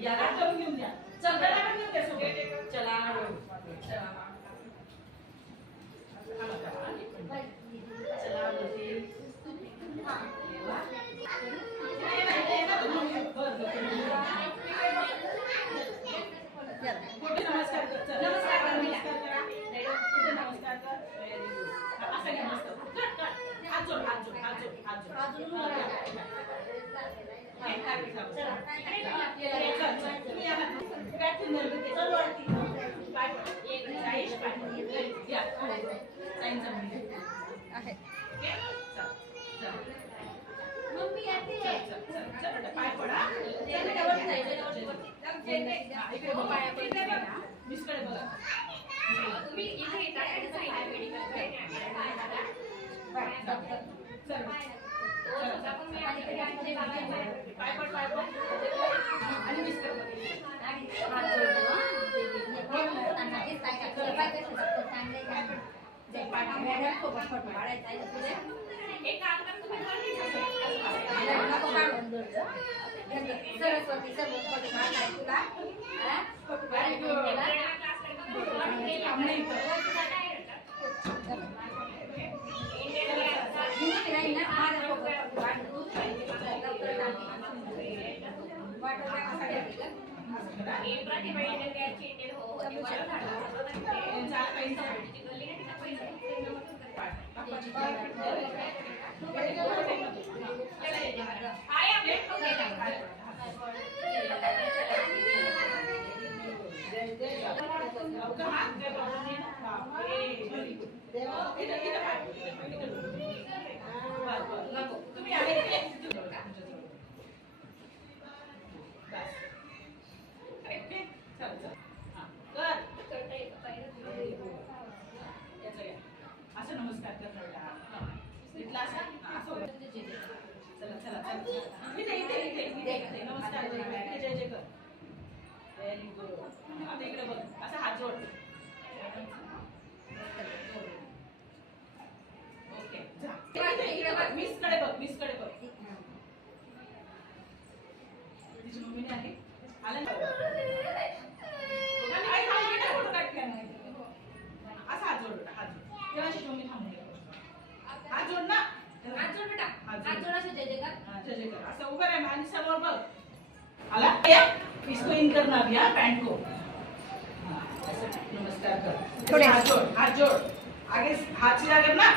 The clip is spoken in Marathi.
याला करून घेऊन द्या. चल त्याला पण घेऊन द्या सोबत. चला चला चला बोलते. नमस्कार कर. चल नमस्कार कर. नमस्कार करा. नमस्कार कर. Very good. असं घ्या मस्त. हात जोड हात जोड हात जोड हात जोड. चला तुम्ही या ना. बॅट नर्वते. चल वरती. पाय एक साईड पाय. या. साईन जमली. आहे. चल चल. मम्मी येते. चल चल चल. चल पाय पडा. चल डबल साईड वरती. इकडे बघा. मिसकडे बघा. तुम्ही इथे येता आणि साईड मेडिकल कडे चल आपण मी आधी आमचे बाबा पाय पड आणि मिस्टर बघा. हात जोडतो. आणि हे काय करतो पाय कसे चांगले जे पाय मॅडम सोबत फोटो काढायचा आहे तुझे. एक काम कर तुम्ही नको काढून जोडतो. सरस्वती सर्व फोटो काढायचा तुला. हां फोटो काढायचा काम नाही तुम्ही असं नमस्कार करणार. चला चला चला. इथे नमस्कार जय जय कर. Very good. आता इकडे बघ. असं हात जोड. ओके जा. इकडे बघ. मिसकडे बघ. मिसकडे बघ. तिची मम्मीने आली. आलं ना. फोटो काढ. असं हात जोड. हात जोड. तेव्हा अशी मम्मी थांबून घे. हात जोड ना. हात जोड बेटा. हात जोड. असं जय जय कर. जय जय कर. असं उभं राहा आणि समोर बघ. आला क्या इसको इन करना भी. हाँ पैंट को. नमस्कार कर. थोड़े हाथ जोड़. हाथ जोड़. आगे हाथ सीधा करना.